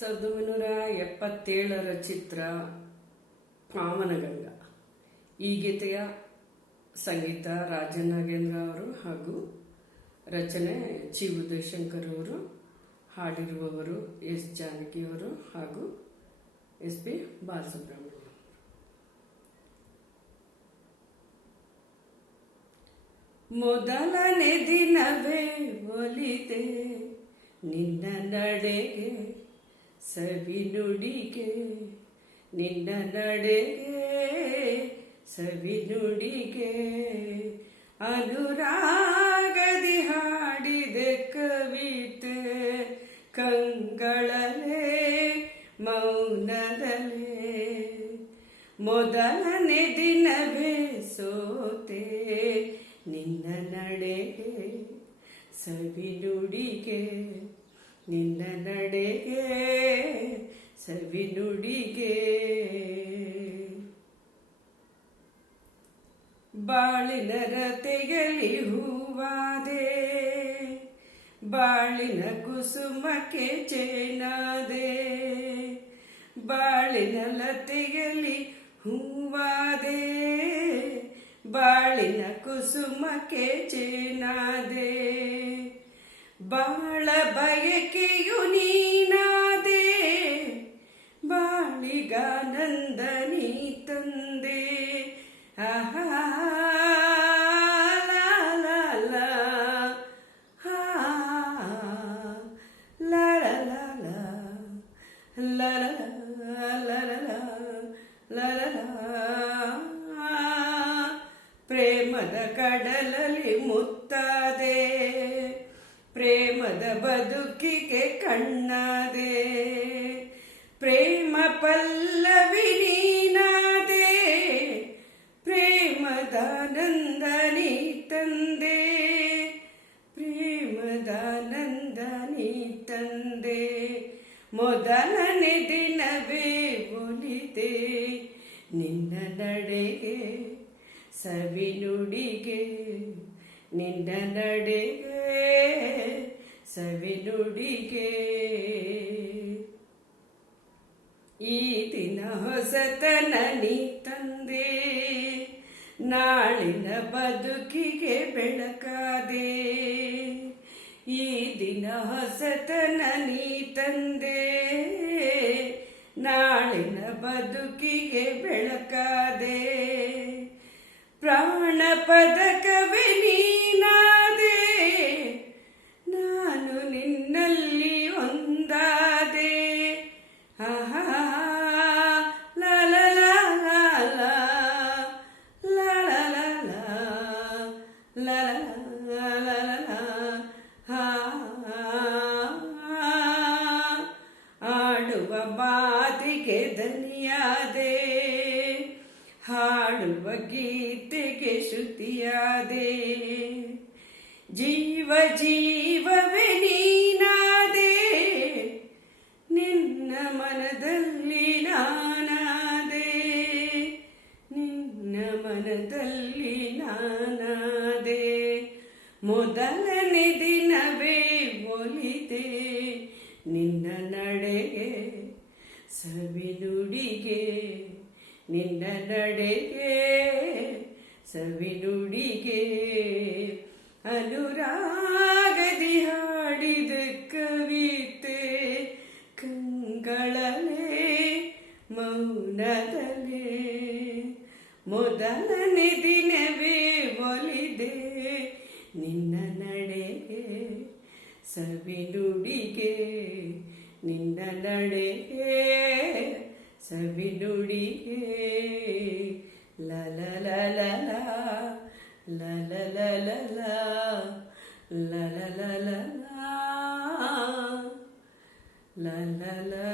1977 ಚಿತ್ರ ಪಾವನಗಂಗಾ. ಈ ಗೀತೆಯ ಸಂಗೀತ ರಾಜನ್ ನಾಗೇಂದ್ರ ಅವರು ಹಾಗೂ ರಚನೆ ಚಿ ಉದಯಶಂಕರ್ ಅವರು, ಹಾಡಿರುವವರು ಎಸ್ ಜಾನಕಿ ಅವರು ಹಾಗೂ ಎಸ್ ಪಿ ಬಾಲಸುಬ್ರಹ್ಮಣ್ಯ. ಮೊದಲನೇ ದಿನವೇ ಒಲಿದೆ ನಿನ್ನ ನಡೆಗೆ, ಸವಿ ನುಡಿಗೆ ನಿನ್ನ ನಡೆಗೆ, ಸವಿ ನುಡಿಗೆ ಅನುರಾಗದಿ ಹಾಡಿದೆ ಕವಿತೆ, ಕಂಗಳಲೆ ಮೌನದಲೆ ಮೊದಲನೇ ದಿನವೇ ಸೋತೆ ನಿನ್ನ ನಡೆಗೆ, ಸವಿ ನುಡಿಗೆ ನಿನ್ನ ನಡೆಗೆ, ಸವಿ ನುಡಿಗೆ. ಬಾಳಿನ ರತೆಗಲಿ ಹೂವಾದೆ, ಬಾಳಿನ ಕುಸುಮಕ್ಕೆ ಚೇನಾದೆ, ಬಾಳಿನ ಲತೆಗಲಿ ಹೂವಾದೆ, ಬಾಳಿನ ಕುಸುಮಕ್ಕೆ ಚೇನಾದೆ, ಬಾಳ ಬಯಕೆಯು ನೀನಾದೆ, ಬಾಳಿಗಾನಂದ ನೀ ತಂದೆ. ಆಹಾ ಲಾ ಲಾ ಲಾ, ಹಾ ಲಾ ಲಾ ಲಾ ಲಾ ಲಾ ಲಾ ಲಾ. ಪ್ರೇಮದ ಕಡಲಲ್ಲಿ ಮುತ್ತಾದೆ, ಪ್ರೇಮದ ಬದುಕಿಗೆ ಕಣ್ಣಾದೆ, ಪ್ರೇಮ ಪಲ್ಲವಿ ನೀನಾದೆ, ಪ್ರೇಮದಾನಂದ ನೀ ತಂದೆ, ಪ್ರೇಮದಾನಂದ ನೀ ತಂದೆ. ಮೊದಲನೇ ದಿನವೇ ಒಲಿದೆ ನಿನ್ನ ನಡೆಗೆ, ಸವಿ ನುಡಿಗೆ ನಿನ್ನ ನಡೆಗೆ, ಸವಿ ನುಡಿಗೆ. ಈ ದಿನ ಹೊಸತನ ನೀ ತಂದೆ, ನಾಳಿನ ಬದುಕಿಗೆ ಬೆಳಕಾದೆ, ಈ ದಿನ ಹೊಸತನ ನೀ ತಂದೆ, ನಾಳಿನ ಬದುಕಿಗೆ ಬೆಳಕಾದೆ, ಪ್ರಾಣ ಪದಕವೇ ನೀನಾದೆ, ನಾನು ನಿನ್ನಲ್ಲಿ ಒಂದಾದೆ. ಆಹಾ ಲಾ ಲಾ ಲಾ ಲಾ ಲಾ ಲಾ ಲಾ ಲಾ ಲಾ ಲಾ. ಆಡುವ ಮಾತಿಗೆ ದನಿಯಾದೆ, ಹಾಡುವ ಗೀತೆಗೆ ಶ್ರುತಿಯಾದೆ, ಜೀವ ಜೀವವೇ ನೀನಾದೆ, ನಿನ್ನ ಮನದಲ್ಲಿ ನಾನಾದೆ, ನಿನ್ನ ಮನದಲ್ಲಿ ನಾನಾದೆ. ಮೊದಲನೇ ದಿನವೇ ಒಲಿದೆ ನಿನ್ನ ನಡೆಗೆ, ಸವಿ ನುಡಿಗೆ ನಿನ್ನ ನಡೆಗೆ, ಸವಿ ನುಡಿಗೆ ಅನುರಾಗದಿ ಹಾಡಿದ ಕವಿತೆ, ಕಂಗಳಲೆ ಮೌನದಲೆ ಮೊದಲನೇ ದಿನವೇ ಒಲಿದೆ ನಿನ್ನ ನಡೆಗೆ, ಸವಿ ನುಡಿಗೆ ನಿನ್ನ ನಡೆಗೆ, ಸವಿ ನುಡಿಗೆ. ಲ ಲ ಲ ಲ ಲ ಲ ಲ ಲ ಲ ಲ ಲ ಲ ಲ ಲ ಲ ಲ ಲ ಲ.